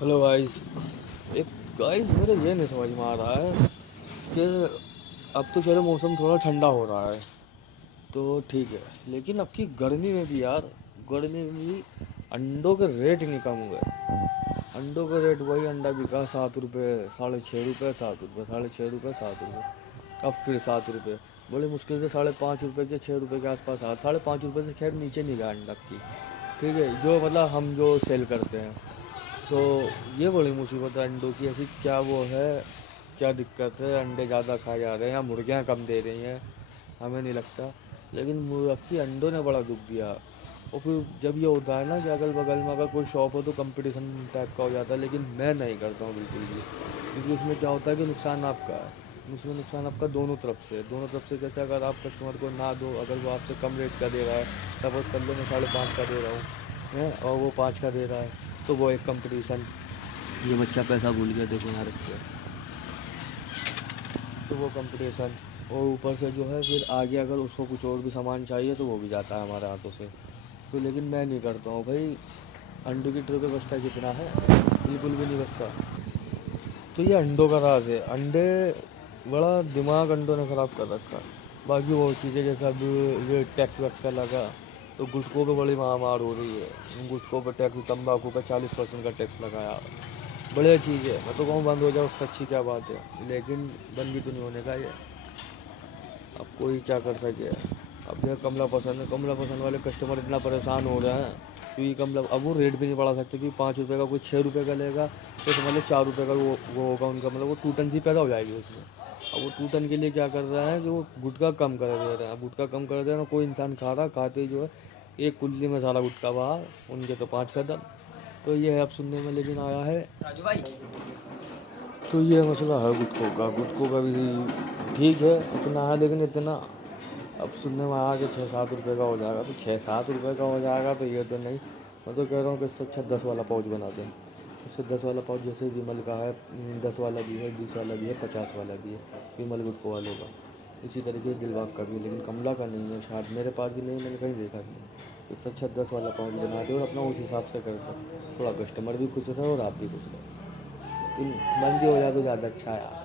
Hello guys. एक guys मेरे ये नहीं समझ में आ रहा है कि अब तो चलो मौसम थोड़ा ठंडा हो रहा है तो ठीक है, लेकिन अब की गर्मी में भी यार, गर्मी में भी अंडों के रेट नहीं कम हुए। अंडों का रेट वही, अंडा बिका 7 रुपये, 6.5 रुपये, 7 रुपये, 6.5 रुपये, 7 रुपये, अब फिर 7 रुपये। बड़ी मुश्किल से 5.5 रुपये के 6 रुपये के आसपास आ, 5.5 रुपये से खैर नीचे नहीं गया अंडा की। ठीक है, जो मतलब हम जो सेल करते हैं, तो ये बड़ी मुसीबत है अंडों की। ऐसी क्या वो है, क्या दिक्कत है? अंडे ज़्यादा खाए जा रहे हैं या मुर्गियाँ कम दे रही हैं, हमें नहीं लगता। लेकिन मुर्गी अंडों ने बड़ा दुख दिया। और फिर जब ये होता है ना कि अगल बगल में अगर कोई शॉप हो तो कंपटीशन टाइप का हो जाता है, लेकिन मैं नहीं करता हूँ बिल्कुल भी। क्योंकि उसमें क्या होता है कि नुकसान आपका है, उसमें नुकसान आपका दोनों तरफ से, दोनों तरफ से। जैसे अगर आप कस्टमर को ना दो, अगर वो आपसे कम रेट का दे रहा है, सपोज कर लो मैं 5.5 का दे रहा हूँ है, और वो 5 का दे रहा है, तो वो एक कंपटीशन। ये बच्चा पैसा भूल गया, देखो यहाँ रख के। तो वो कंपटीशन, और ऊपर से जो है फिर आगे अगर उसको कुछ और भी सामान चाहिए तो वो भी जाता है हमारे हाथों से। तो लेकिन मैं नहीं करता हूँ भाई। अंडों की ट्रे पे बचता कितना है? बिल्कुल भी नहीं बचता। तो ये अंडों का राज है। अंडे, बड़ा दिमाग अंडों ने ख़राब कर रखा है। बाकी वो चीज़ें जैसे अब ये टैक्स वैक्स का लगा, तो गुटखों पे बड़ी महामार हो रही है। गुटखों पर टैक्स, तंबाकू पर 40% का टैक्स लगाया। बढ़िया चीज़ है, मैं तो कहूँ बंद हो जाए, उससे अच्छी क्या बात है। लेकिन बंद भी तो नहीं होने का ये। अब कोई क्या कर सके। अब जो कमला पसंद है, कमला पसंद वाले कस्टमर इतना परेशान हो रहे हैं क्योंकि कमला, अब वो रेट भी नहीं बढ़ा सकते क्योंकि 5 रुपये का कोई 6 रुपये का लेगा तो समझ लो 4 रुपये का वो होगा उनका, मतलब वो टूटन सी पैदा हो जाएगी उसमें। अब वो टूटन के लिए क्या कर रहा है कि वो गुटखा कम कर दे रहे हैं। अब गुटखा कम कर दे रहे हैं, कोई इंसान खा रहा, खाते ही जो है एक कुल्ली में सारा गुटखा बाहर, उनके तो 5 कदम। तो ये है, अब सुनने में लेकिन आया है। तो ये मसला है गुटखों का। गुटखों का भी ठीक है इतना है, लेकिन इतना, अब सुनने में आया कि 6-7 रुपये का हो जाएगा, तो 6-7 रुपये का हो जाएगा तो ये तो नहीं। मैं तो कह रहा हूँ कि इससे अच्छा 10 वाला पाउच बना दें। उससे 10 वाला पाउच, जैसे विमल का है, 10 वाला भी है, 20 वाला भी है, 50 वाला भी है, विमल गुटखों वालों का। इसी तरीके से दिलबाग का भी है, लेकिन कमला का नहीं है शायद, मेरे पास भी नहीं, मैंने कहीं देखा भी नहीं। इससे अच्छा 10 वाला पाउच बना दे और अपना उस हिसाब से कर दो, थोड़ा कस्टमर भी खुश रहे और आप भी खुश रहे। लेकिन बंद ही हो जाए तो ज़्यादा अच्छा है यार।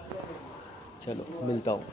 चलो मिलता हूँ।